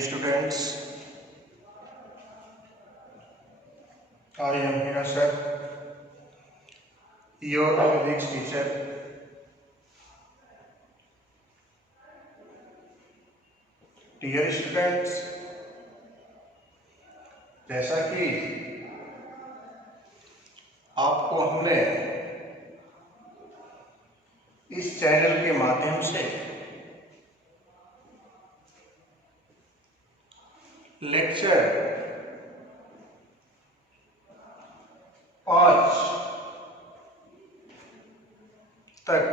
Dear students, I am Hina sir, your physics teacher. Dear students, जैसा कि आपको हमने इस चैनल के माध्यम से लेक्चर 5 तक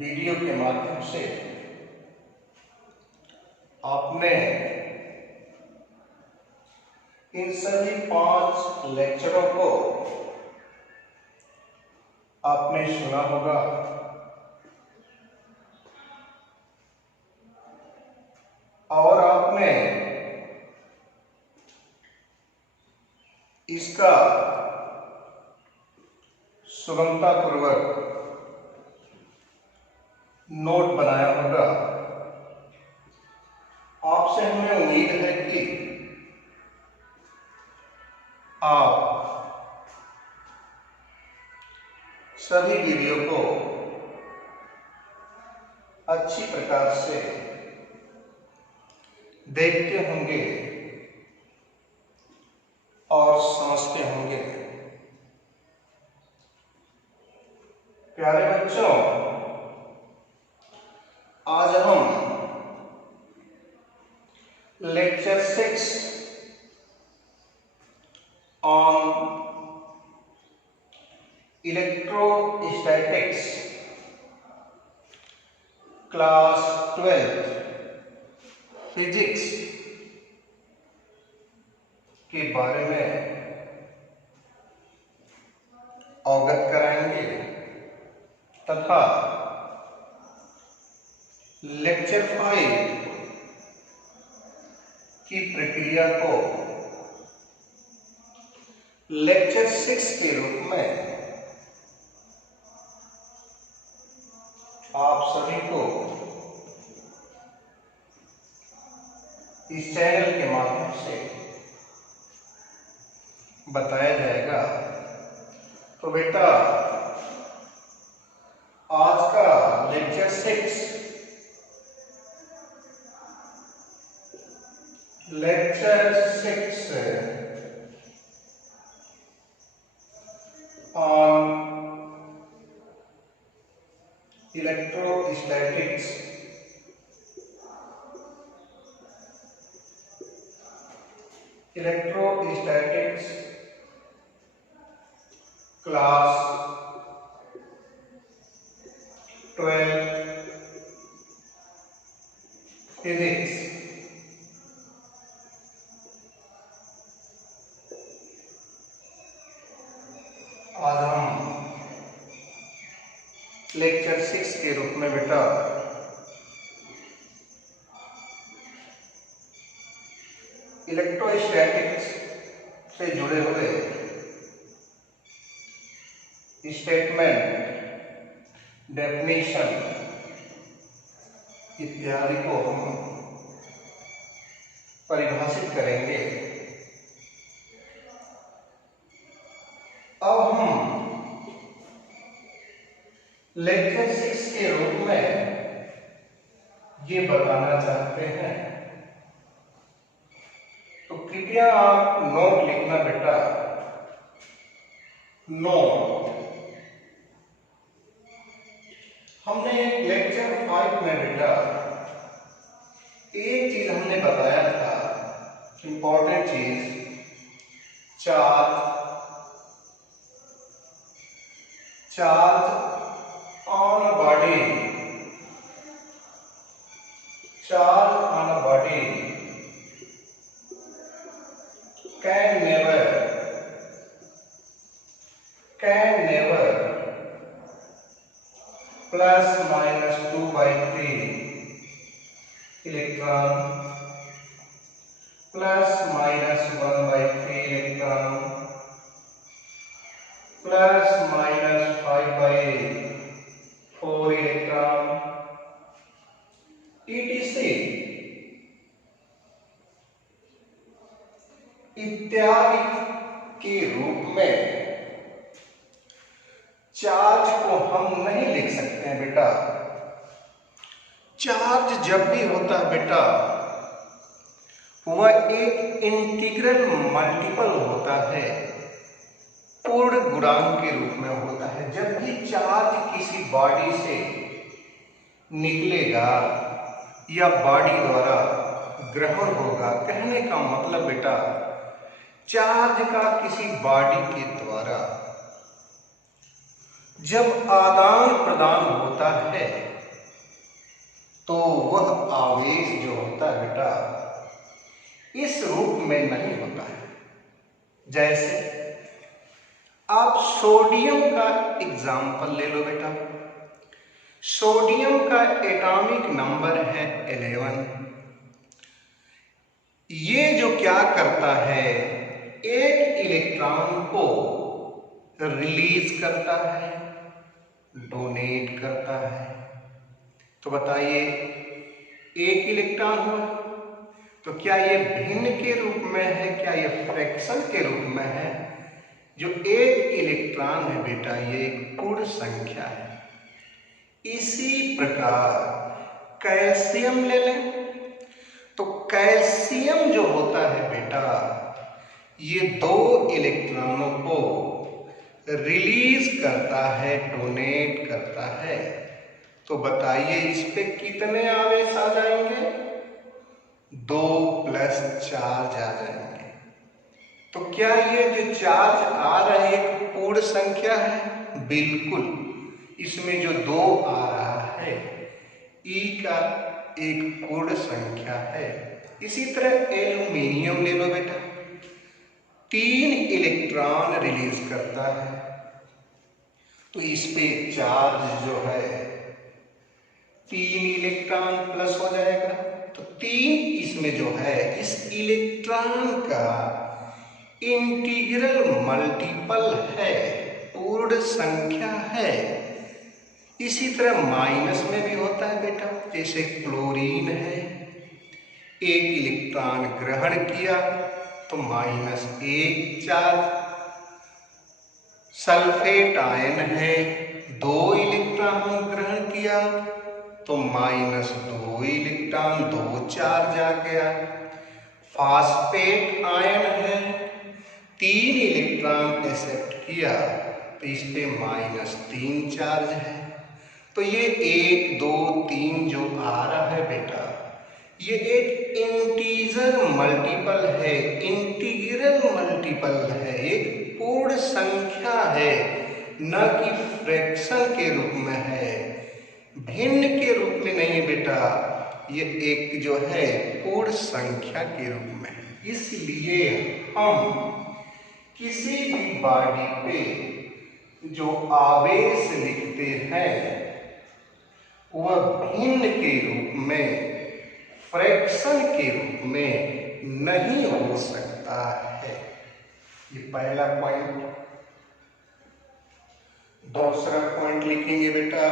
वीडियो के माध्यम से आपने इन सभी 5 लेक्चरों को आपने सुना होगा और आपने इसका सुगमतापूर्वक नोट बनाया होगा। आपसे हमें उम्मीद है कि आप सभी वीडियो को अच्छी प्रकार से देखते होंगे और समझते होंगे। प्यारे बच्चों, आज हम lecture 6 on electrostatics class 12 physics के बारे में अवगत कराएंगे तथा लेक्चर 5 की प्रक्रिया को लेक्चर 6 के रूप में आप सभी को इस चैनल के माध्यम से बताया जाएगा। तो बेटा, आज का lecture 6 on electrostatics class 12 physics. आज हम लेक्चर 6 के रूप में बेटा इलेक्ट्रोस्टैटिक्स से जुड़े हुए स्टेटमेंट, डेफिनेशन इत्यादि को हम परिभाषित करेंगे। अब हम लेक्चर 6 के रूप में ये बताना चाहते हैं, तो कृपया आप नोट लिखना बेटा। नोट, हमने लेक्चर 5 में बेटा एक चीज हमने बताया था, इंपॉर्टेंट चीज, charge on a body, charge on a body can never plus minus 2/3 electron plus minus 1/3 electron plus minus 5/4 electron etc इत्यादि के रूप में चार्ज को हम नहीं लिख सकते हैं बेटा। चार्ज जब भी होता है बेटा वह एक इंटीग्रल मल्टीपल होता है, पूर्ण गुणांक के रूप में होता है। जब भी चार्ज किसी बॉडी से निकलेगा या बॉडी द्वारा ग्रहण होगा, कहने का मतलब बेटा चार्ज का किसी बॉडी के द्वारा जब आदान प्रदान होता है तो वह आवेश जो होता है बेटा इस रूप में नहीं होता है। जैसे आप सोडियम का एग्जाम्पल ले लो बेटा। सोडियम का एटॉमिक नंबर है 11। ये जो क्या करता है, एक इलेक्ट्रॉन को रिलीज करता है, डोनेट करता है। तो बताइए एक इलेक्ट्रॉन हुआ, तो क्या ये भिन्न के रूप में है, क्या ये फ्रैक्शन के रूप में है? जो एक इलेक्ट्रॉन है बेटा ये एक पूर्ण संख्या है। इसी प्रकार कैल्शियम ले लें तो कैल्शियम जो होता है बेटा ये 2 इलेक्ट्रॉनों को रिलीज करता है, डोनेट करता है। तो बताइए इस पे कितने आवेश आ जाएंगे? 2 + चार्ज आ जाएंगे। तो क्या ये जो चार्ज आ रहा है एक पूर्ण संख्या है? बिल्कुल। इसमें जो 2 आ रहा है ई का एक पूर्ण संख्या है। इसी तरह एल्यूमिनियम ले लो बेटा, 3 इलेक्ट्रॉन रिलीज करता है, तो इस पे चार्ज जो है 3 इलेक्ट्रॉन प्लस हो जाएगा। तो 3 इसमें जो है इस इलेक्ट्रॉन का इंटीग्रल मल्टीपल है, पूर्ण संख्या है। इसी तरह माइनस में भी होता है बेटा। जैसे क्लोरीन है, 1 इलेक्ट्रॉन ग्रहण किया तो -1 चार्ज। सल्फेट आयन है, 2 इलेक्ट्रॉन ग्रहण किया तो -2 इलेक्ट्रॉन, 2 चार्ज आ गया। फास्फेट आयन है, 3 इलेक्ट्रॉन एक्सेप्ट किया तो इस पे -3 चार्ज है। तो ये 1 2 3 जो आ रहा है बेटा ये एक इंटीजर मल्टीपल है, इंटीग्रल मल्टीपल है, एक पूर्ण संख्या है, न कि फ्रैक्शन के रूप में है, भिन्न के रूप में नहीं बेटा। ये एक जो है पूर्ण संख्या के रूप में है। इसलिए हम किसी भी बॉडी पे जो आवेश लिखते हैं वह भिन्न के रूप में, फ्रैक्शन के रूप में नहीं हो सकता है। ये पहला पॉइंट। दूसरा पॉइंट लिखेंगे बेटा,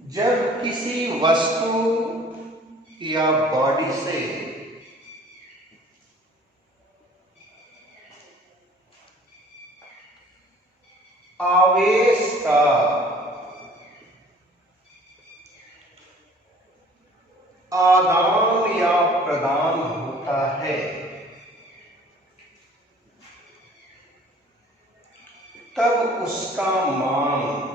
जब किसी वस्तु या बॉडी से आवेश का आदान या प्रदान होता है तब उसका मान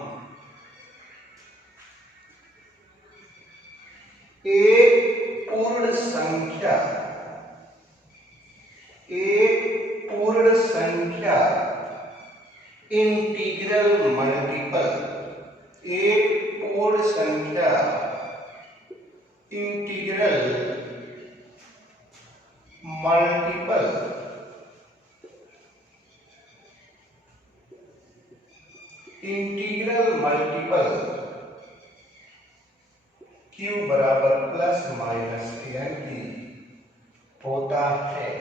एक पूर्ण संख्या, एक पूर्ण संख्या इंटीग्रल मल्टीपल, एक पूर्ण संख्या integral multiple integral multiple Q बराबर ±n की होता है,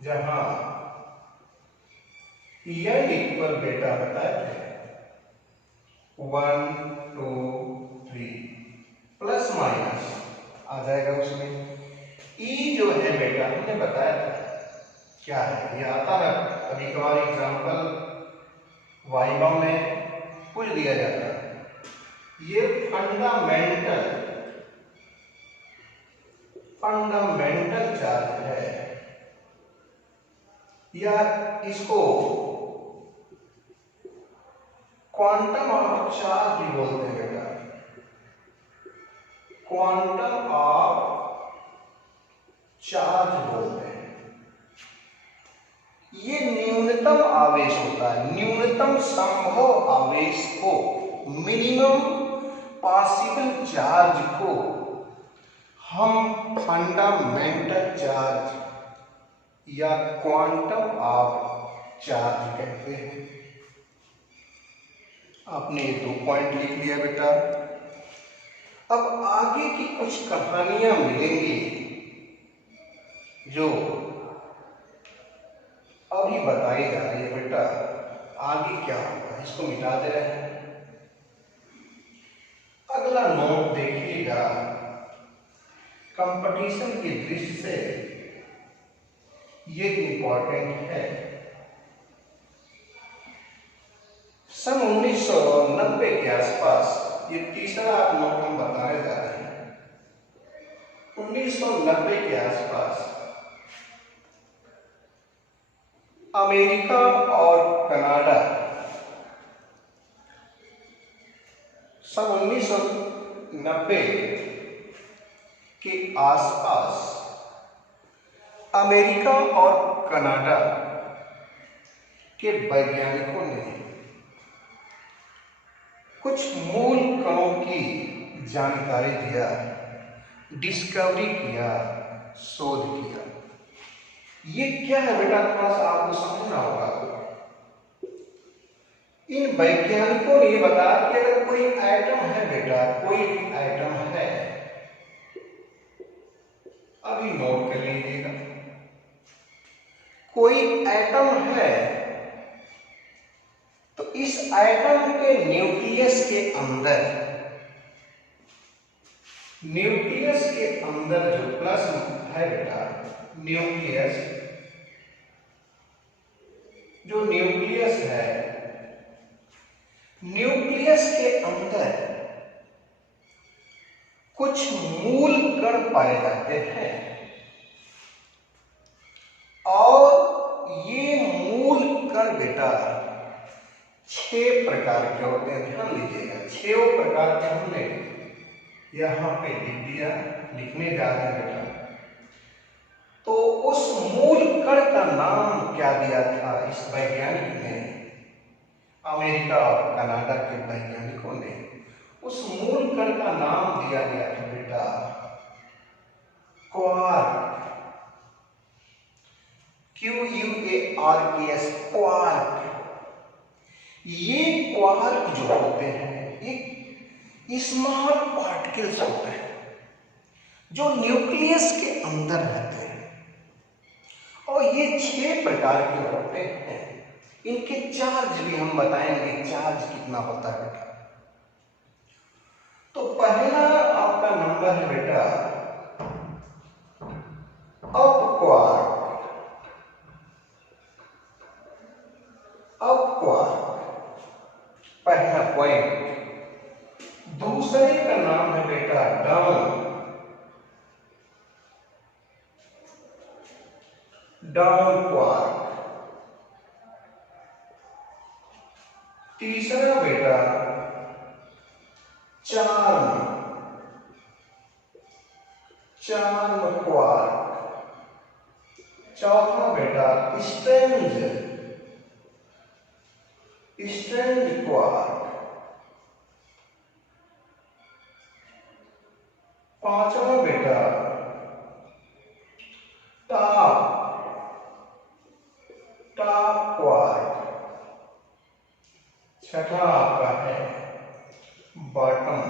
जहां n इक्वल बेटा होता है 1 2 3। प्लस माइनस आ जाएगा उसमें। ई जो है बेटा हमने बताया था क्या है, ये आता है कभी कभार एग्जाम्पल वाइवा में पूछ दिया जाता है। ये फंडामेंटल चार्ज है, या इसको क्वांटम ऑफ चार्ज भी बोलते हैं बेटा, क्वांटम ऑफ चार्ज बोलते हैं। ये न्यूनतम आवेश होता है, न्यूनतम संभव आवेश को, मिनिमम पॉसिबल चार्ज को हम फंडामेंटल चार्ज या क्वांटम ऑफ चार्ज कहते हैं। आपने ये 2 पॉइंट लिख लिया बेटा। अब आगे की कुछ कहानियां मिलेंगी जो अभी बताई जा रही है बेटा, आगे क्या होगा इसको मिटा दे रहे हैं। अगला नोट देखिएगा, कंपटीशन की दृष्टि से ये इंपॉर्टेंट है। सन 1990 के आसपास, ये तीसरा नोट हम बताने जा रहे हैं, 1990 के आसपास अमेरिका और कनाडा, सन 1990 के आसपास अमेरिका और कनाडा के वैज्ञानिकों ने कुछ मूल कणों की जानकारी दिया, डिस्कवरी किया, शोध किया। ये क्या है बेटा, थोड़ा सा आपको समझना होगा। इन वैज्ञानिकों ने बताया कि अगर कोई एटम है बेटा, कोई एटम है, अभी नोट कर लीजिएगा, कोई एटम है तो इस एटम के न्यूक्लियस के अंदर जो प्लस है बेटा, न्यूक्लियस है, न्यूक्लियस के अंदर कुछ मूल कण पाए जाते हैं, और ये मूल कण बेटा 6 प्रकार के होते हैं। ध्यान दीजिएगा, 6 प्रकार के हमने यहां पे लिख दिया, लिखने जा रहे हैं बेटा। तो उस मूल कण का नाम क्या दिया था इस वैज्ञानिक ने, अमेरिका और कनाडा के वैज्ञानिकों ने उस मूल कण का नाम दिया गया था बेटा क्वार्क, QUARKS, क्वार्क। ये क्वार्क जो होते हैं एक स्मॉल पार्टिकल्स होते हैं जो न्यूक्लियस के अंदर रहते हैं, और ये 6 प्रकार के होते हैं। इनके चार्ज भी हम बताएंगे, चार्ज कितना होता है बेटा। तो पहला आपका नंबर है बेटा अप क्वार्क, पहला पॉइंट। दूसरे का नाम है बेटा डाउन क्वार्क। तीसरा बेटा चार्म क्वार्क। चौथा बेटा स्ट्रेंज क्वार्क। पांचवा बेटा टॉप क्वार्क। छठा आपका है बॉटम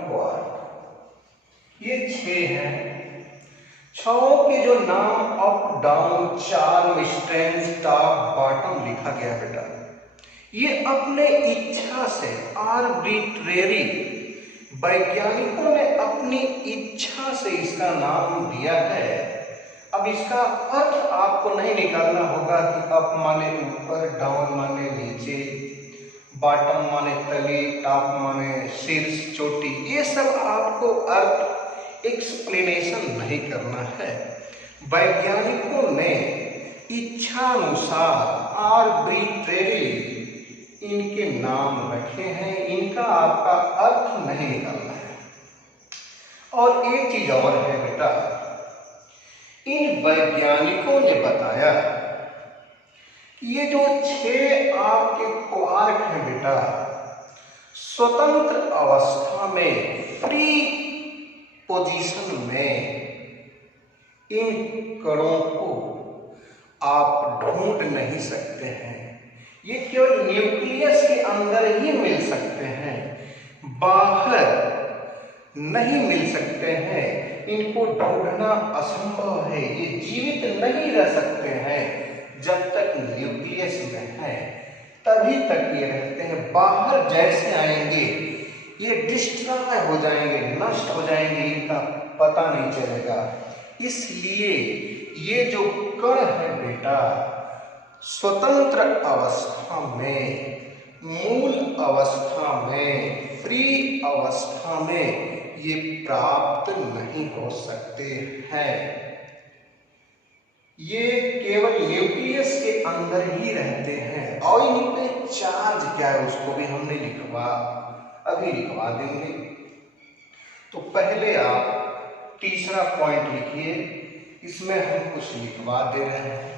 क्वार्क। ये 6 हैं। 6 के जो नाम up, down, charm, strange, top, bottom लिखा गया बेटा, ये अपने इच्छा से आर्बिट्रेरी, वैज्ञानिकों ने अपनी इच्छा से इसका नाम दिया है। अब इसका अर्थ आपको नहीं निकालना होगा कि अप माने ऊपर, डाउन माने नीचे, बॉटम माने तले, टॉप माने शीर्ष, चोटी। ये सब आपको अर्थ एक्सप्लेनेशन नहीं करना है। वैज्ञानिकों ने इच्छानुसार आर्बिट्रेरी इनके नाम रखे हैं, इनका आपका अर्थ नहीं निकालना है। और एक चीज और है बेटा, इन वैज्ञानिकों ने बताया कि ये जो 6 आपके क्वार्क हैं बेटा, स्वतंत्र अवस्था में, फ्री पोजीशन में, इन कणों को आप ढूंढ नहीं सकते हैं। ये केवल न्यूक्लियस के अंदर ही मिल सकते हैं, बाहर नहीं मिल सकते हैं। इनको ढूंढना असंभव है। ये जीवित नहीं रह सकते हैं जब तक न्यूक्लियस में है, तभी तक ये रहते हैं। बाहर जैसे आएंगे ये डिस्ट्रॉय हो जाएंगे, नष्ट हो जाएंगे, इनका पता नहीं चलेगा। इसलिए ये जो कण है बेटा, स्वतंत्र अवस्था में, मूल अवस्था में, फ्री अवस्था में ये प्राप्त नहीं हो सकते हैं। ये केवल न्यूक्लियस के अंदर ही रहते हैं। और इन पे चार्ज क्या है उसको भी हमने अभी लिखवा देंगे। तो पहले आप तीसरा पॉइंट लिखिए, इसमें हम कुछ लिखवा दे रहे हैं।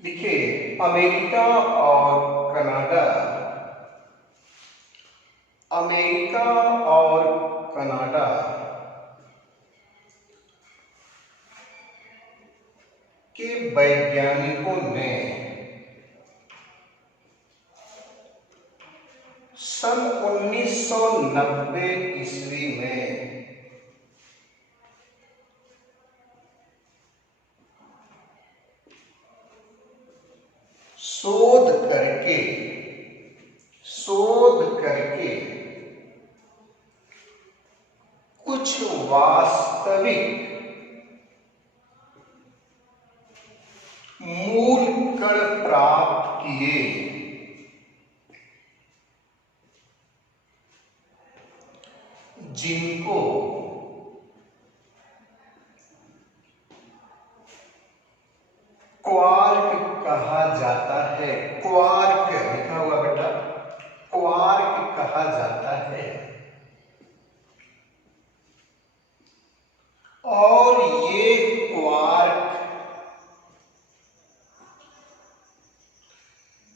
देखिए, अमेरिका और कनाडा, अमेरिका और कनाडा के वैज्ञानिकों ने सन 1990 ईस्वी में शोध करके कुछ वास्तविक मूल कण प्राप्त किए, जिनको क्वार्क कहा जाता है। क्वार्क लिखा हुआ बेटा, क्वार्क कहा जाता है। और ये क्वार्क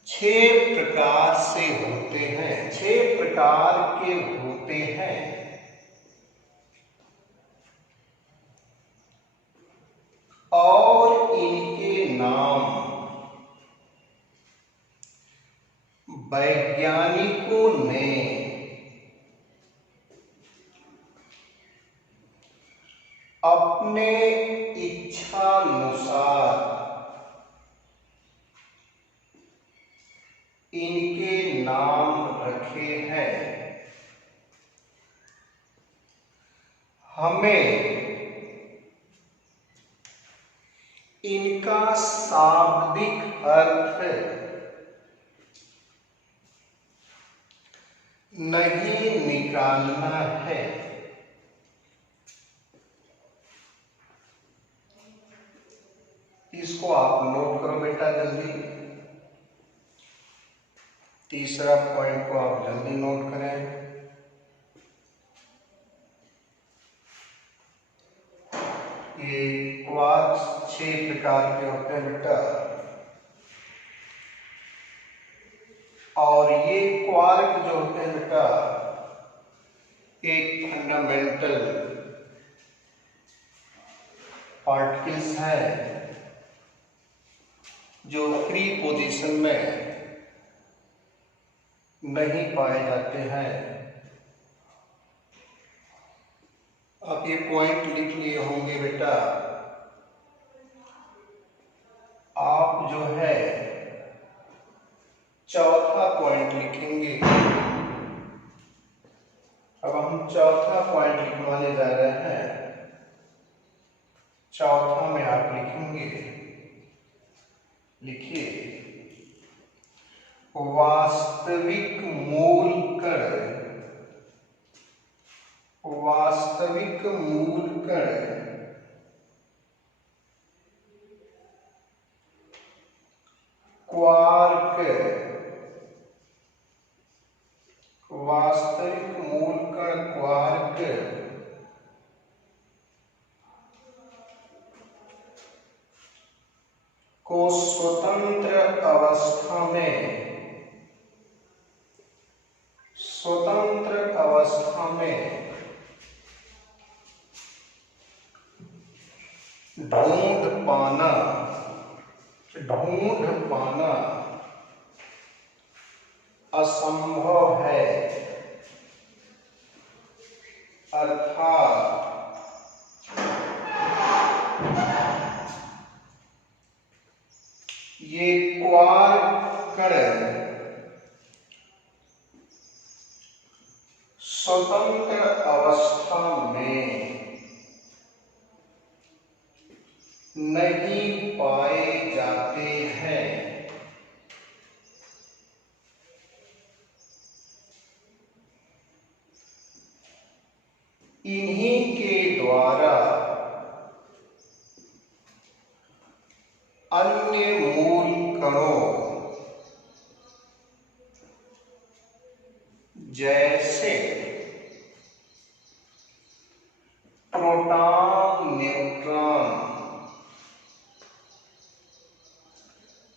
6 प्रकार से होते हैं, 6 प्रकार के होते हैं। और इनके नाम वैज्ञानिकों ने अपने इच्छानुसार इनके नाम रखे हैं। हमें इनका शाब्दिक अर्थ नहीं निकालना है। इसको आप नोट करो बेटा जल्दी। तीसरा पॉइंट को आप जल्दी नोट करें। ये क्वार्क्स 6 प्रकार के होते हैं बेटा, और ये क्वार्क जो होते हैं बेटा, एक फंडामेंटल पार्टिकल्स है जो फ्री पोजीशन में नहीं पाए जाते हैं। आप ये पॉइंट लिख लिए होंगे बेटा। आप जो है चौथा पॉइंट लिखेंगे। अब हम चौथा पॉइंट लिखवाने जा रहे हैं। चौथा में आप लिखेंगे, लिखिए वास्तविक मूल कण, वास्तविक मूल कण क्वार्क, वास्तविक मूल कण क्वार्क को स्वतंत्र अवस्था में, स्वतंत्र अवस्था में ढूंढ पाना, ढूंढ पाना असंभव है, अर्थात ये क्वार्क कण स्वतंत्र अवस्था में नहीं पाए जाते हैं। इन्हीं के द्वारा अन्य मूल कणों जैसे प्रोटॉन, न्यूट्रॉन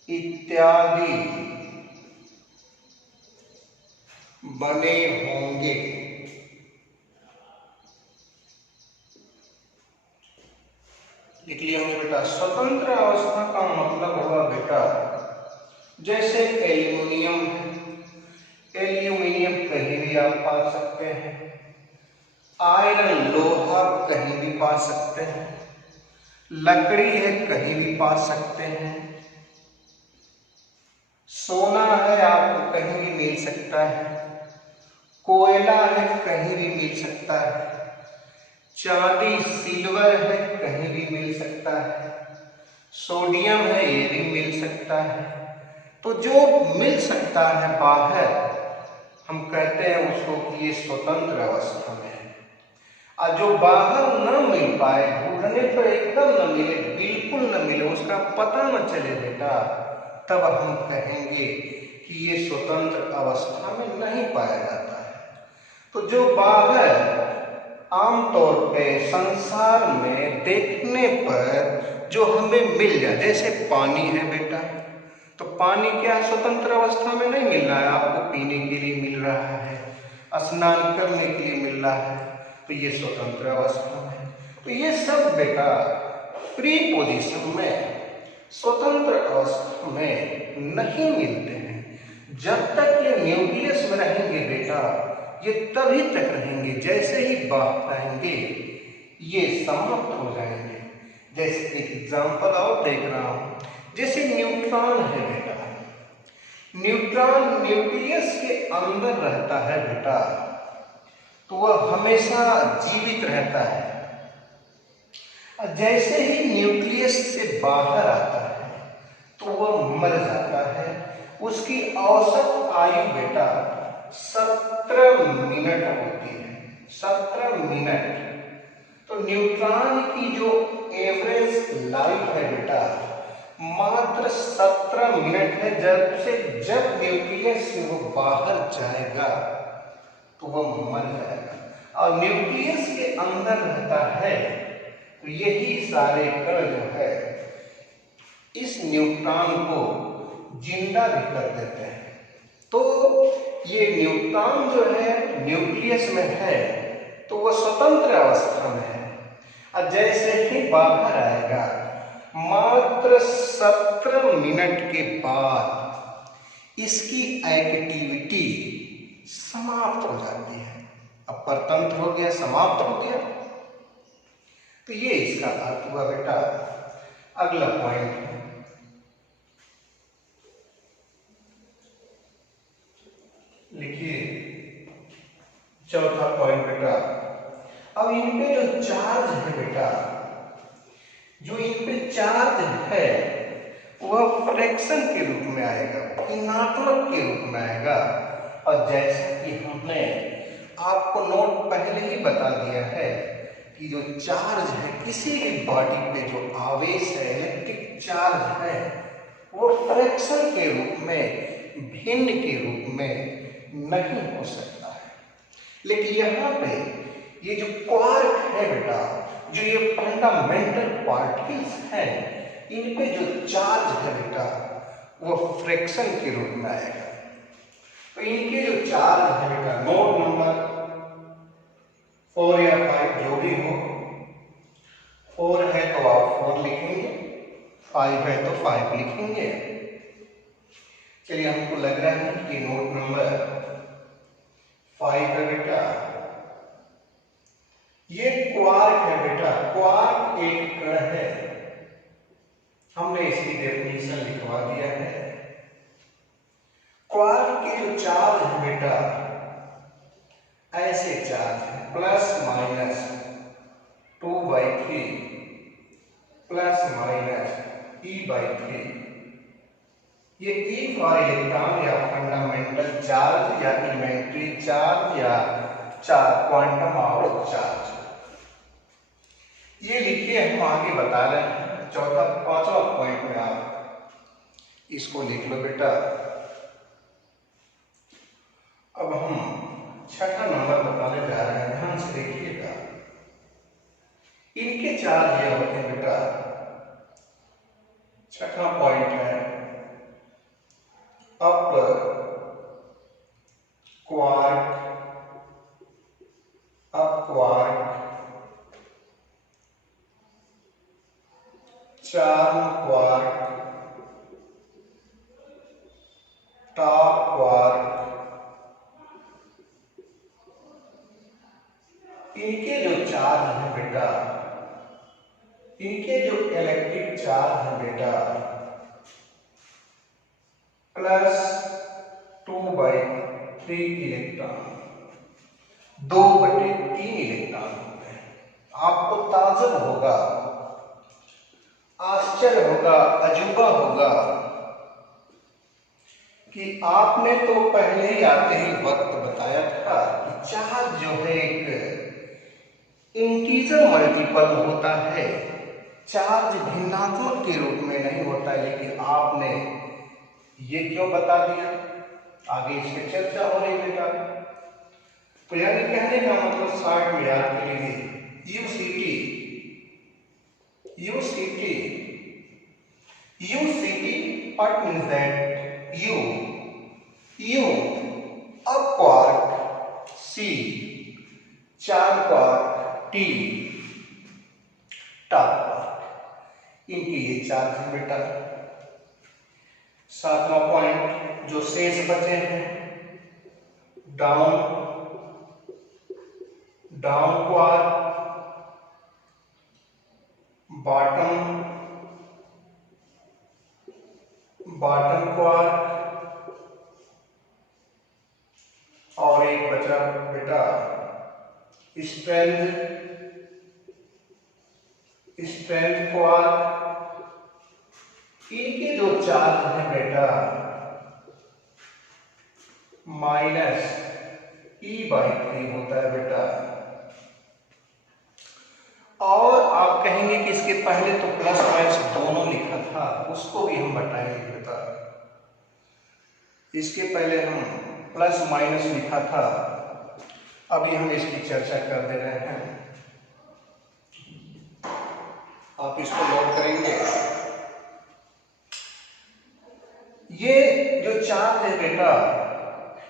इत्यादि बने होंगे। लिख लिया हमने बेटा। स्वतंत्र अवस्था का मतलब हुआ बेटा, जैसे एल्यूमिनियम, एल्यूमिनियम कहीं भी आप पा सकते हैं, आयरन लोहा कहीं भी पा सकते हैं, लकड़ी है कहीं भी पा सकते हैं, सोना है आपको कहीं भी मिल सकता है, कोयला है कहीं भी मिल सकता है, चांदी सिल्वर है कहीं भी मिल सकता है, सोडियम है ये भी मिल सकता है। तो जो मिल सकता है बाहर, हम कहते हैं उसको कि ये स्वतंत्र अवस्था में है। और जो बाहर न मिल पाए, ढूंढने पर एकदम न मिले, बिल्कुल न मिले, उसका पता न चले बेटा, तब हम कहेंगे कि ये स्वतंत्र अवस्था में नहीं पाया जाता है। तो जो बाहर आमतौर पे संसार में देखने पर जो हमें मिल जाए, जैसे पानी है बेटा, तो पानी क्या स्वतंत्र अवस्था में नहीं मिल रहा है, आपको पीने के लिए मिल रहा है, स्नान करने के लिए मिल रहा है, तो ये स्वतंत्र अवस्था में है। तो ये सब बेटा फ्री पोजीशन में, स्वतंत्र अवस्था में नहीं मिलते हैं। जब तक ये न्यूक्लियस में रहेंगे बेटा, ये तभी तक रहेंगे, जैसे ही बाहर आएंगे ये समाप्त हो जाएंगे। जैसे एक एग्जांपल और देख रहा हूं, जैसे न्यूट्रॉन है बेटा, न्यूट्रॉन न्यूक्लियस के अंदर रहता है बेटा, तो वह हमेशा जीवित रहता है। जैसे ही न्यूक्लियस से बाहर आता है तो वह मर जाता है। उसकी औसत आयु बेटा 17 मिनट होती है, 17 मिनट। तो न्यूट्रॉन की जो एवरेज लाइफ है बेटा मात्र 17 मिनट है। जब न्यूक्लियस से वो बाहर जाएगा तो वह मर जाएगा। और न्यूक्लियस के अंदर रहता है तो यही सारे कण जो है इस न्यूट्रॉन को जिंदा भी कर देते हैं। तो ये न्यूट्रॉन जो है न्यूक्लियस में है तो वह स्वतंत्र अवस्था में है, और जैसे ही बाहर आएगा मात्र 17 मिनट के बाद इसकी एक्टिविटी समाप्त हो जाती है। अब परतंत्र हो गया, समाप्त हो गया। तो ये इसका अर्थ हुआ बेटा। अगला पॉइंट है लिखिए चौथा पॉइंट बेटा। अब इन पे जो चार्ज है बेटा, जो इन पे चार्ज है वह फ्रैक्शन के रूप में आएगा, ऋणात्मक के रूप में आएगा। और जैसा कि हमने आपको नोट पहले ही बता दिया है कि जो चार्ज है किसी भी बॉडी पे, जो आवेश है, इलेक्ट्रिक चार्ज है, वो फ्रैक्शन के रूप में, भिन्न के रूप में नहीं हो सकता है। लेकिन यहाँ पे ये जो क्वार्क है बेटा, जो ये फंडामेंटल पार्टिकल्स हैं, इन पे जो चार्ज है बेटा वो फ्रैक्शन के रूप में आएगा। तो इनके जो चार्ज है बेटा, नोट नंबर 4 या 5 जो भी हो, 4 है तो आप 4 लिखेंगे, 5 है तो 5 लिखेंगे। चलिए, हमको लग रहा है कि नोट नंबर 5 है बेटा। ये क्वार्क है बेटा। क्वार्क एक कण है, हमने इसकी डेफिनेशन लिखवा दिया है। क्वार्क के जो चार्ज है बेटा, ऐसे चार्ज है, plus minus 2/3 plus minus E/3। ये E फॉर इलेक्ट्रॉन या फंडामेंटल चार्ज या एलिमेंट्री चार्ज या क्वांटम ऑफ चार्ज, ये लिखिए। हम आगे बता रहे हैं पांचवा पॉइंट में, आप इसको लिख लो बेटा। अब हम छठा नंबर बताने जा रहे हैं, ध्यान से देखिएगा। इनके चार्ज ये होते हैं बेटा। छठा पॉइंट है up quark, charm quark, top quark. इनके जो चार्ज है बेटा, इनके जो इलेक्ट्रिक चार्ज है बेटा, +2/3 इलेक्ट्रॉन, 2/3 इलेक्ट्रॉन होते हैं। आपको ताज्जुब होगा, आश्चर्य होगा, अजूबा होगा कि आपने तो पहले ही आते ही वक्त बताया था कि चार्ज जो है एक इंटीजर मल्टीपल होता है, चार्ज भिन्नात्मक के रूप में नहीं होता है। लेकिन आपने ये क्यों बता दिया? आगे इस पे चर्चा हो रही बेटा। तो यानी कहने का मतलब शॉर्ट में याद के लिए UCT, what means that U up quark, C चार क्वार्क, T टॉप क्वार्क। इनके ये चार्ज है बेटा। सातवां पॉइंट जो शेष बचे हैं, डाउन क्वार्क, बॉटम क्वार्क, और एक बचा बेटा स्ट्रेंथ क्वार्क। इनके जो चार्ज है बेटा -E/3 होता है बेटा। और आप कहेंगे कि इसके पहले तो प्लस माइनस दोनों लिखा था, उसको भी हम बताएंगे बेटा। इसके पहले हम प्लस माइनस लिखा था, अभी हम इसकी चर्चा कर दे रहे हैं। आप इसको नोट करेंगे। ये जो चार्ज है बेटा,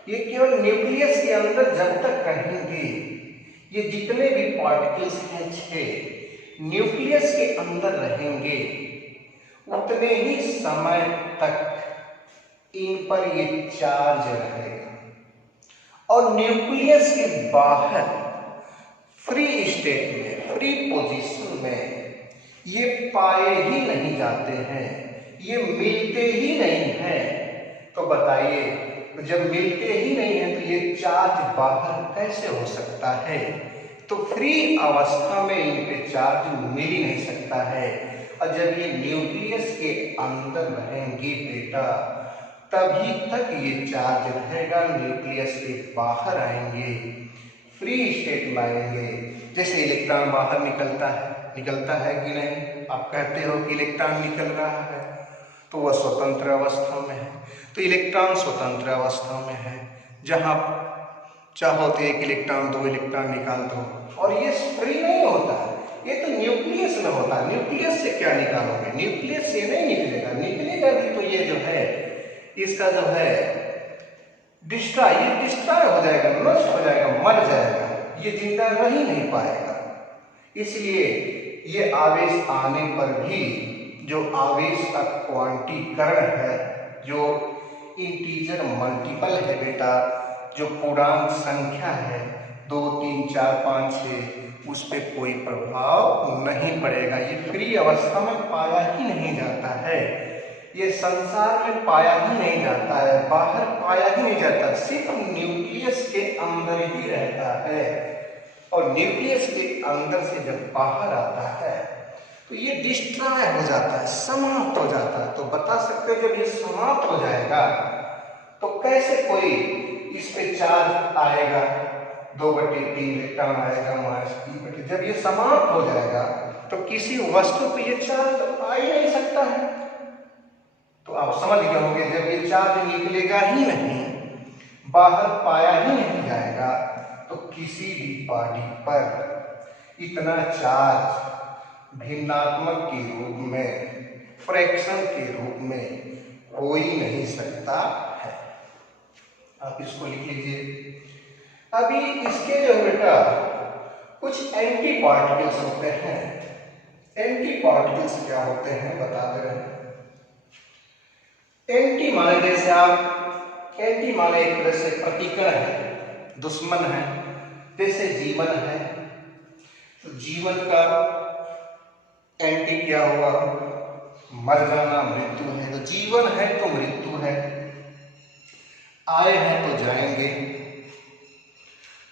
ये केवल न्यूक्लियस के अंदर जब तक रहेंगे, ये जितने भी पार्टिकल्स हैं 6 न्यूक्लियस के अंदर रहेंगे, उतने ही समय तक इन पर ये चार्ज रहेगा। और न्यूक्लियस के बाहर फ्री स्टेट में, फ्री पोजीशन में ये पाए ही नहीं जाते हैं, ये मिलते ही नहीं हैं। तो बताइए तो जब मिलते ही नहीं है तो ये चार्ज बाहर कैसे हो सकता है? तो फ्री अवस्था में इन पे चार्ज मिल ही नहीं सकता है। और जब ये न्यूक्लियस के अंदर रहेंगे बेटा, तभी तक ये चार्ज रहेगा। न्यूक्लियस के बाहर आएंगे, फ्री स्टेट में आएंगे। जैसे इलेक्ट्रॉन बाहर निकलता है कि नहीं? आप कहते हो कि इलेक्ट्रॉन निकल रहा है, तो वह स्वतंत्र अवस्था में है। तो इलेक्ट्रॉन स्वतंत्र अवस्था में है, जहाँ चाहो तो एक इलेक्ट्रॉन दो इलेक्ट्रॉन निकाल दो। और ये फ्री नहीं होता, ये तो न्यूक्लियस में होता है। न्यूक्लियस से क्या निकालोगे? न्यूक्लियस से नहीं निकलेगा भी तो ये जो है इसका जो है ये डिस्ट्रॉय हो जाएगा, नष्ट हो जाएगा, मर जाएगा, ये जिंदा रह ही नहीं पाएगा। इसलिए ये आवेश आने पर भी जो आवेश का क्वांटीकरण है, जो इंटीजर मल्टीपल है बेटा, जो पूर्णांक संख्या है 2, 3, 4, 5, 6, उस पर कोई प्रभाव नहीं पड़ेगा। ये फ्री अवस्था में पाया ही नहीं जाता है, ये संसार में पाया ही नहीं जाता है, बाहर पाया ही नहीं जाता, सिर्फ न्यूक्लियस के अंदर ही रहता है। और न्यूक्लियस के अंदर से जब बाहर आता है तो ये डिस्ट्रॉय हो जाता है, समाप्त हो जाता है। तो बता सकते हैं जब ये समाप्त हो जाएगा तो कैसे कोई इस पे चार्ज आएगा? 2/3 इलेक्ट्रॉन आएगा -3/, जब ये समाप्त हो जाएगा तो किसी वस्तु पे ये चार्ज आ ही नहीं सकता है। तो आप समझ गए होंगे, जब ये चार्ज निकलेगा ही नहीं, बाहर पाया ही नहीं जाएगा, तो किसी भी बॉडी पर इतना चार्ज भिन्नात्मक के रूप में, फ्रैक्शन के रूप में हो ही नहीं सकता है। आप इसको लिख लीजिए। अभी इसके जो बेटा कुछ एंटी पार्टिकल्स होते हैं। एंटी पार्टिकल्स क्या होते हैं बता दे रहे हैं। एंटी माने जैसे आप एंटी माने एक तरह से प्रतिकरण है, दुश्मन है। जैसे जीवन है तो जीवन का एंटी क्या हुआ? मर जाना, मृत्यु है। तो जीवन है तो मृत्यु है, आए हैं तो जाएंगे।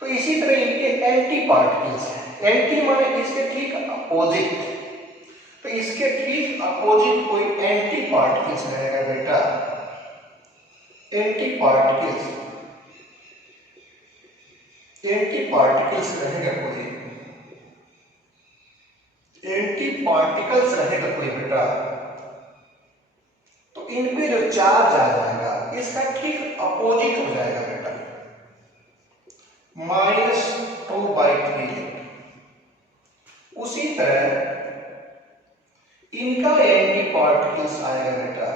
तो इसी तरह इनके एंटी पार्टिकल्स हैं। एंटी माने इसके ठीक अपोजिट, तो इसके ठीक अपोजिट कोई एंटी पार्टिकल्स रहेगा बेटा। एंटी पार्टिकल्स रहेगा कोई, एंटी पार्टिकल्स रहेगा कोई बेटा। तो इन पे जो चार्ज आ जाएगा इसका ठीक अपोजिट हो जाएगा बेटा, -2/3। उसी तरह इनका एंटी पार्टिकल्स आएगा बेटा,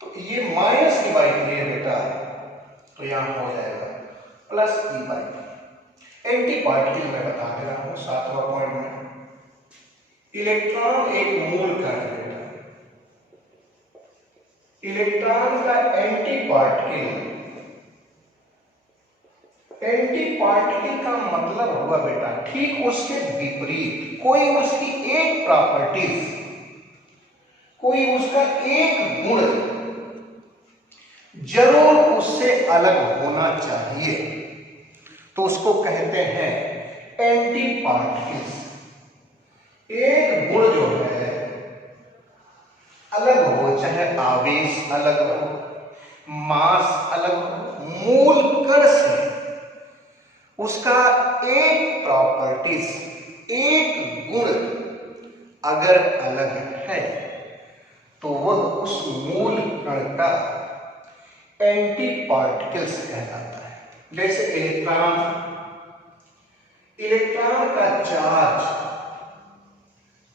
तो ये -e/3 है बेटा, तो यहां हो जाएगा +e/3। एंटी पार्टिकल मैं बता दे रहा हूं 7वां पॉइंट में। इलेक्ट्रॉन एक मूल कण है बेटा। इलेक्ट्रॉन का एंटी पार्टिकल का मतलब हुआ बेटा ठीक उसके विपरीत, कोई उसकी एक प्रॉपर्टीज, कोई उसका एक गुण जरूर उससे अलग होना चाहिए, तो उसको कहते हैं एंटी पार्टिकल्स। एक गुण जो है अलग हो, चाहे आवेश अलग हो, मास अलग हो, मूल कण से उसका एक प्रॉपर्टीज, एक गुण अगर अलग है तो वह उस मूल कण का एंटी पार्टिकल्स कहलाता है। जैसे इलेक्ट्रॉन का चार्ज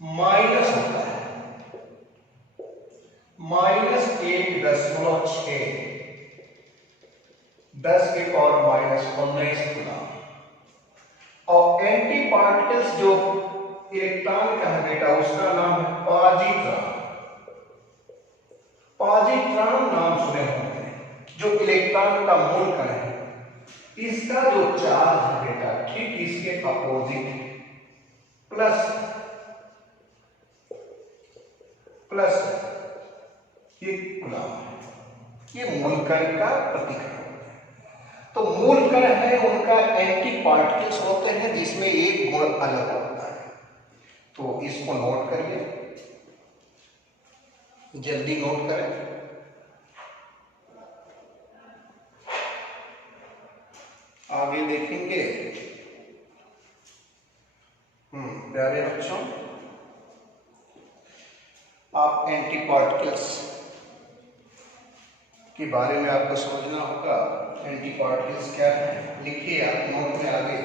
माइनस होता है, -1.6 10⁻⁻⁻⁹ गुना। और एंटी पार्टिकल्स जो इलेक्ट्रॉन का है बेटा उसका नाम है पॉजिट्रॉन। पॉजिट्रॉन नाम सुने होंगे, जो इलेक्ट्रॉन का मूल कण है। इसका जो चार्ज है बेटा ठीक इसके अपोजिट है, प्लस ये कूलम है, ये मूल कण का प्रतीक है। तो मूल कण है उनका एंटी पार्टिकल्स होते हैं जिसमें एक गुण अलग होता है। तो इसको नोट करिए, जल्दी नोट करें। आगे देखेंगे। प्यारे बच्चों, आप एंटी पार्टिकल्स के बारे में आपको समझना होगा। एंटी पार्टिकल्स क्या है, लिखिए आप नोट में आगे।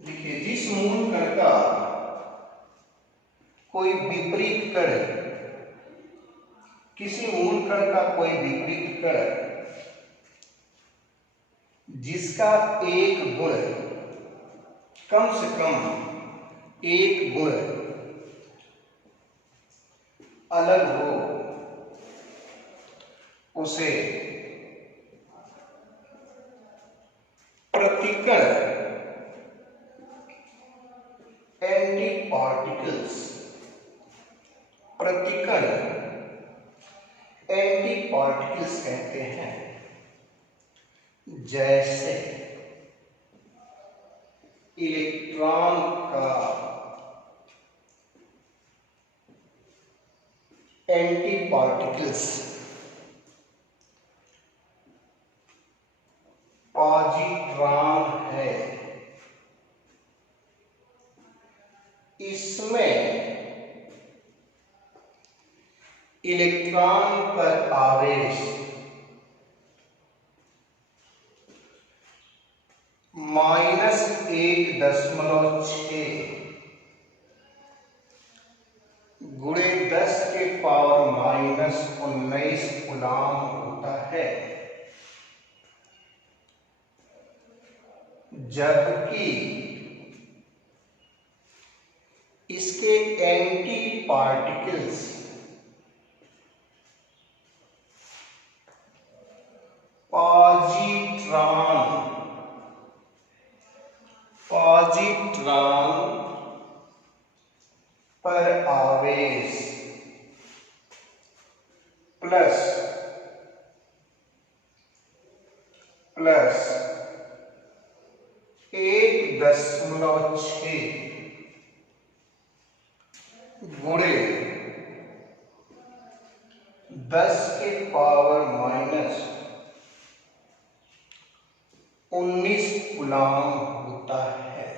लिखिए, जिस मूल कण का कोई विपरीत कण, किसी मूल कण का कोई विपरीत कण जिसका एक गुण, कम से कम एक गुण अलग हो, उसे प्रतिकण, एंटी पार्टिकल्स, प्रतिकण एंटी पार्टिकल्स कहते हैं। जैसे इलेक्ट्रॉन का एंटी पार्टिकल्स पॉजिट्रॉन है, इसमें इलेक्ट्रॉन पर आवेश -1.6 गुणे 10⁻⁻19 कूलम होता है, जबकि इसके एंटी पार्टिकल्स पॉजिट्रॉन पर आवेश प्लस 1.6 गुणे 10⁻⁻19 कूलम होता है।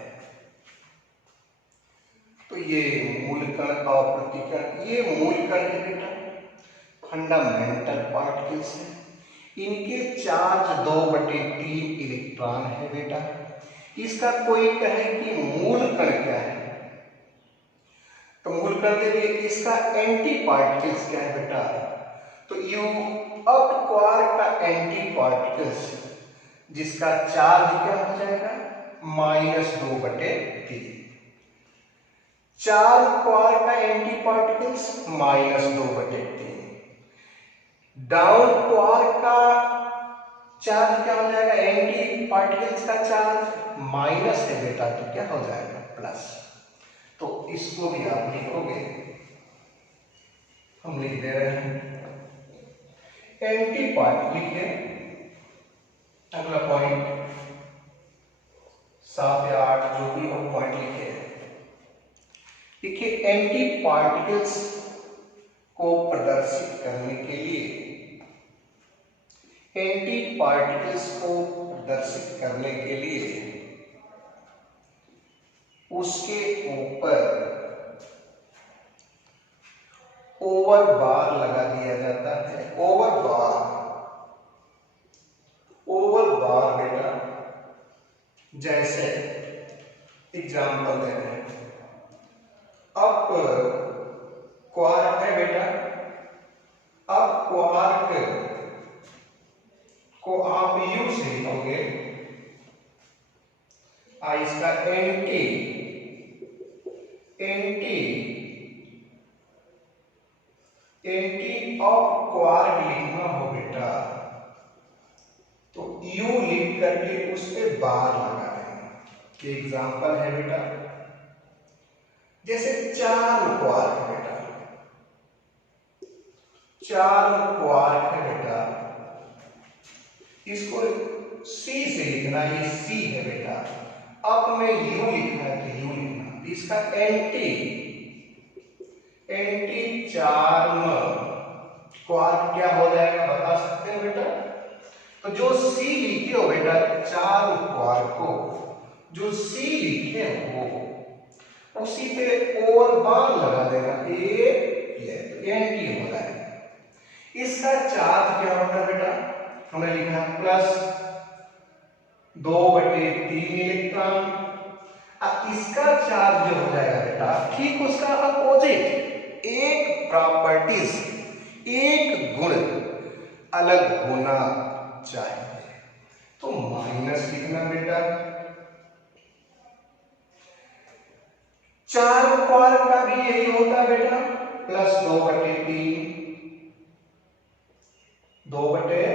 तो ये मूल कण और प्रतिकण, ये मूल कण है बेटा, फंडामेंटल पार्टिकल्स है। इनके चार्ज 2/3 इलेक्ट्रॉन है बेटा। इसका कोई कहे कि मूल कण क्या है, तो मूल कण के लिए इसका एंटी पार्टिकल्स क्या है बेटा, तो यू अप क्वार्क का एंटी पार्टिकल्स जिसका चार्ज क्या हो जाएगा, -2/3। 4 क्वार्क का एंटी पार्टिकल्स -2/3। डाउन क्वार्क का चार्ज क्या हो जाएगा, एंटी पार्टिकल्स का चार्ज माइनस है बेटा, तो क्या हो जाएगा, प्लस। तो इसको भी आप लिखोगे, हम लिख दे रहे हैं एंटी पार्टिकल। लिखिए अगला पॉइंट 7 या 8 जो भी हो पॉइंट लिखिए। देखिए, एंटी पार्टिकल्स को प्रदर्शित करने के लिए, एंटी पार्टिकल्स को प्रदर्शित करने के लिए उसके ऊपर ओवर बार लगा दिया जाता है। ओवर बार बेटा, जैसे एग्जाम्पल दे रहे हैं, अब क्वार्क है बेटा, अब क्वार्क को आप यू से लिखोगे, इसका एंटी ऑफ क्वार्क लिखना हो बेटा, तो यू लिख करके उस पे बार लगा देंगे। एग्जाम्पल है बेटा, जैसे 4 क्वार्क है बेटा, 4 क्वार्क है बेटा, इसको सी से लिखना, ये सी है बेटा। अब में यू लिखा है तो यू लिखना, इसका एंटी 4 क्वार्क क्या हो जाएगा बता सकते हैं बेटा? तो जो सी लिखे हो बेटा 4 क्वार्क को, जो सी लिखे हो उसी पे और बाण लगा देना, ये एंटी हो जाएगा। इसका चार्ज क्या होगा बेटा? हमने लिखा प्लस 2/3 इलेक्ट्रॉन। अब इसका चार्ज जो हो जाएगा बेटा ठीक उसका अपोजिट, एक प्रॉपर्टीज, एक गुण अलग होना चाहिए, तो माइनस लिखना बेटा। 4 क्वार्क का भी यही होता है बेटा, प्लस 2/3, 2/3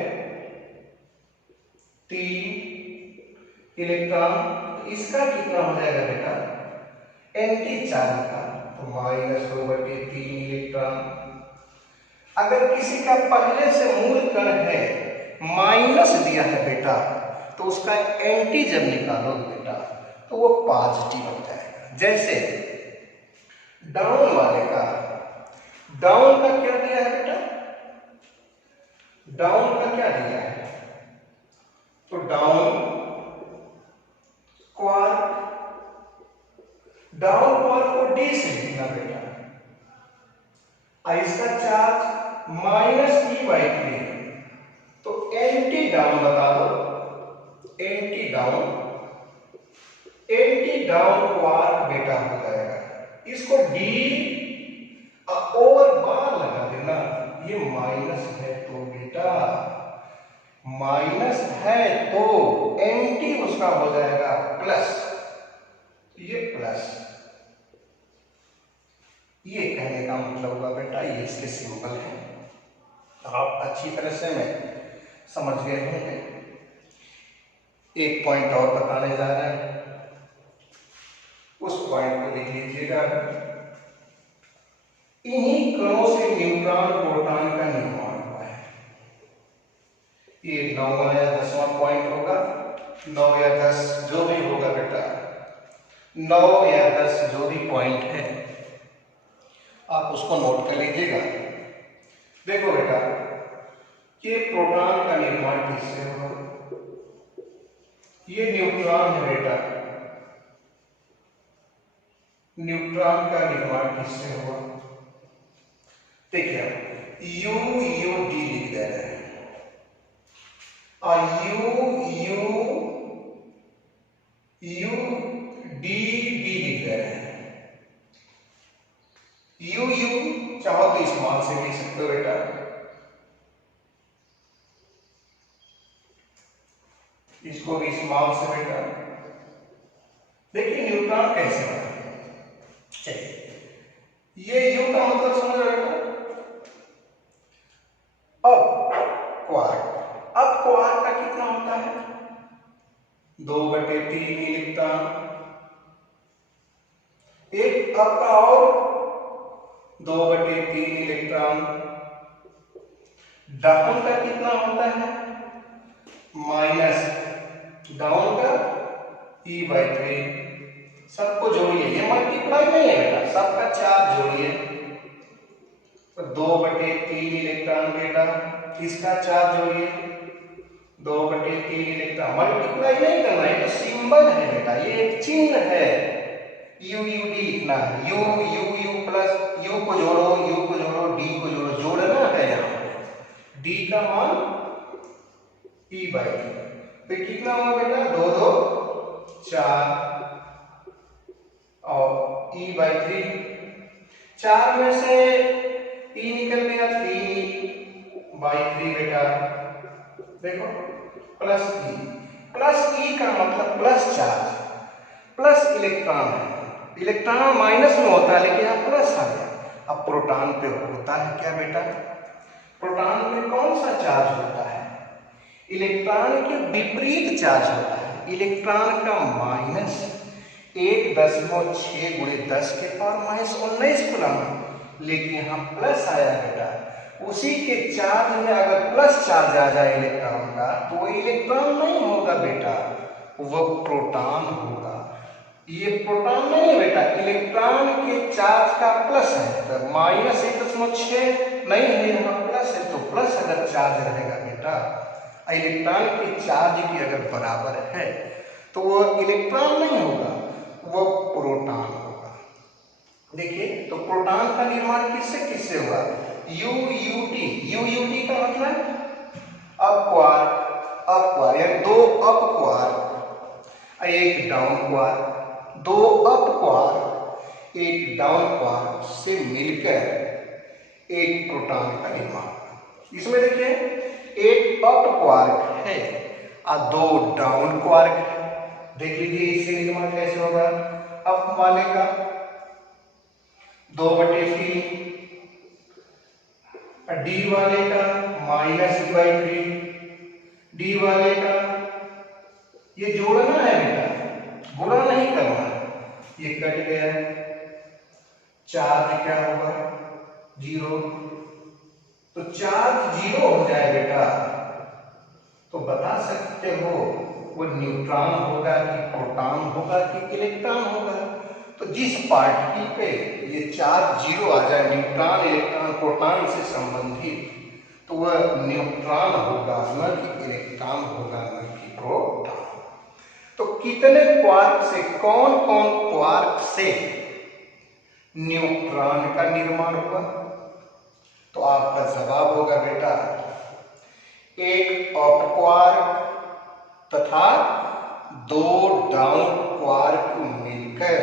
इलेक्ट्रॉन। इसका कितना हो जाएगा बेटा? एंटी चार्ज का, तो माइनस 2/3 इलेक्ट्रॉन। अगर किसी का पहले से मूल कण है, माइनस दिया है बेटा, तो उसका एंटी जब निकालोगे बेटा तो वो पॉजिटिव हो जाएगा। जैसे डाउन वाले का, डाउन का क्या दिया है बेटा? डाउन का क्या दिया है? तो डाउन क्वार्क, डाउन क्वार्क को डी से लिखना बेटा, इसका चार्ज -e/3, तो एंटी डाउन बता दो, एंटी डाउन क्वार्क बेटा हो जाएगा। इसको डी और बार लगा देना, ये माइनस है तो बेटा, माइनस है तो एंटी उसका हो जाएगा प्लस, ये प्लस। ये कहने का मतलब हुआ बेटा, ये इसके सिंबल है, आप अच्छी तरह से मैं समझ गए होंगे। एक पॉइंट और बताने जा रहे हैं, उस पॉइंट को देख लीजिएगा। इन्हीं कणों से न्यूट्रॉन प्रोटॉन का निर्माण हुआ है। ये 9वां या 10वां पॉइंट होगा, 9 या 10 जो भी होगा बेटा, 9 या 10 जो भी पॉइंट है आप उसको नोट कर लीजिएगा। देखो बेटा, ये प्रोटॉन का निर्माण किससे होगा? ये न्यूट्रॉन है बेटा, न्यूट्रॉन का निर्माण किससे हुआ? देखिए यू यू डी लिख दे रहे हैं, और यू डी डी लिख दे रहे हैं। यू चाहो तो स्मॉल से लिख सकते हो बेटा, इसको भी स्मॉल से बेटा। देखिए न्यूट्रॉन कैसे बना, चलिए ये यू का मतलब समझ रहे बेटा। अब क्वार्क का कितना होता है? 2/3 इलेक्ट्रॉन। एक अब का और 2/3 इलेक्ट्रॉन। डाउन का कितना होता है? माइनस डाउन का e/3। सबको जोड़िए, ये मल्टीप्लाई नहीं है बेटा, सबका चार्ज जोड़िए, तो 2/3 इलेक्ट्रॉन बेटा, इसका चार्ज जोड़िए 2/3 इलेक्ट्रॉन। मल्टीप्लाई नहीं करना है, तो सिंबल है बेटा, ये एक चिन्ह है, यू डी लिखना है। यू प्लस यू को जोड़ो, डी को जोड़ो, जोड़ना है यहाँ डी का मान e/3, तो कितना हुआ बेटा? 2 2 4 और e/3, 4 में से e निकल गया, 3/3 बेटा। देखो प्लस ई का मतलब प्लस चार्ज, प्लस इलेक्ट्रॉन है। इलेक्ट्रॉन माइनस में होता है, लेकिन यहाँ प्लस आ गया। अब प्रोटॉन पे होता है क्या बेटा? प्रोटॉन में कौन सा चार्ज होता है? इलेक्ट्रॉन के विपरीत चार्ज होता है। इलेक्ट्रॉन का माइनस, 1.6 गुणे 10 के पावर माइनस 19 कूलम। लेकिन यहाँ प्लस आया बेटा, उसी के चार्ज में अगर प्लस चार्ज आ जाए इलेक्ट्रॉन का तो वो इलेक्ट्रॉन नहीं होगा बेटा, वो प्रोटॉन होगा। ये प्रोटॉन नहीं है बेटा, इलेक्ट्रॉन के चार्ज का प्लस है तो माइनस 1.6 नहीं है, यहाँ प्लस है तो प्लस अगर चार्ज रहेगा बेटा, इलेक्ट्रॉन के चार्ज की अगर बराबर है तो वो इलेक्ट्रॉन नहीं होगा, वो प्रोटॉन होगा। देखिए तो प्रोटॉन का निर्माण किससे किससे हुआ, यूयूटी। यूयूटी का मतलब अपवार यानी दो अपवार, एक डाउन क्वार, दो अपवार एक डाउन क्वार से मिलकर एक प्रोटॉन का निर्माण। इसमें देखिए एक अप क्वार्क है और दो डाउन क्वार्क है। देख लीजिए इससे निर्माण कैसे होगा, अप वाले का 2/3, डी वाले का -3, डी वाले का ये जोड़ना है बेटा, गुणा नहीं करना है, ये कट गया, चार्ज क्या होगा 0, तो चार्ज 0 हो जाए बेटा तो बता सकते हो वो न्यूट्रॉन होगा कि प्रोटॉन होगा कि इलेक्ट्रॉन होगा। तो जिस पार्टिकल पे ये चार्ज 0 आ जाए, न्यूट्रॉन इलेक्ट्रॉन प्रोटॉन से संबंधित, तो वह न्यूट्रॉन होगा, न कि इलेक्ट्रॉन होगा, न कि प्रोटॉन। तो कितने क्वार्क से, कौन कौन क्वार्क से न्यूट्रॉन का निर्माण हुआ, तो आपका जवाब होगा बेटा एक अप क्वार्क तथा दो डाउन क्वार्क मिलकर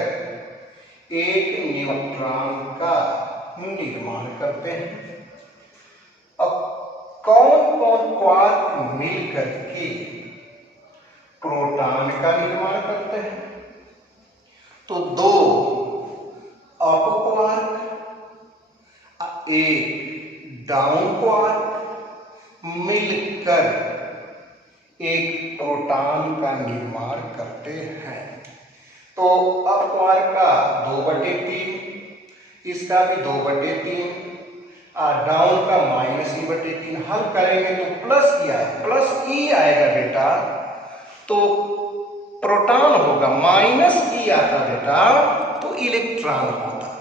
एक न्यूट्रॉन का निर्माण करते हैं। अब कौन कौन क्वार्क मिलकर के प्रोटॉन का निर्माण करते हैं, तो दो अप क्वार्क एक डाउन क्वार्क मिलकर एक प्रोटॉन का निर्माण करते हैं। तो अप क्वार्क का 2/3, इसका भी 2/3 और डाउन का -e/3। हल करेंगे तो प्लस ई आएगा बेटा, तो प्रोटॉन होगा, -e आता बेटा तो इलेक्ट्रॉन होता है,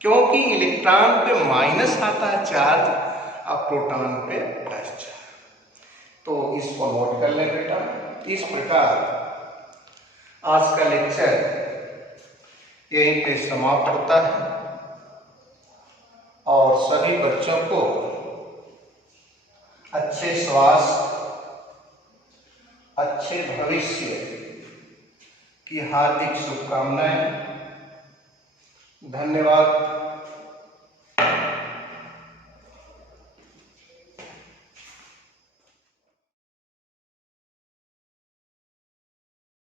क्योंकि इलेक्ट्रॉन पे माइनस आता है चार्ज और प्रोटॉन पे प्लस चार्ज। तो इसको नोट कर लें बेटा। इस प्रकार आज का लेक्चर यहीं पे समाप्त होता है और सभी बच्चों को अच्छे स्वास्थ्य, अच्छे भविष्य की हार्दिक शुभकामनाएं। धन्यवाद।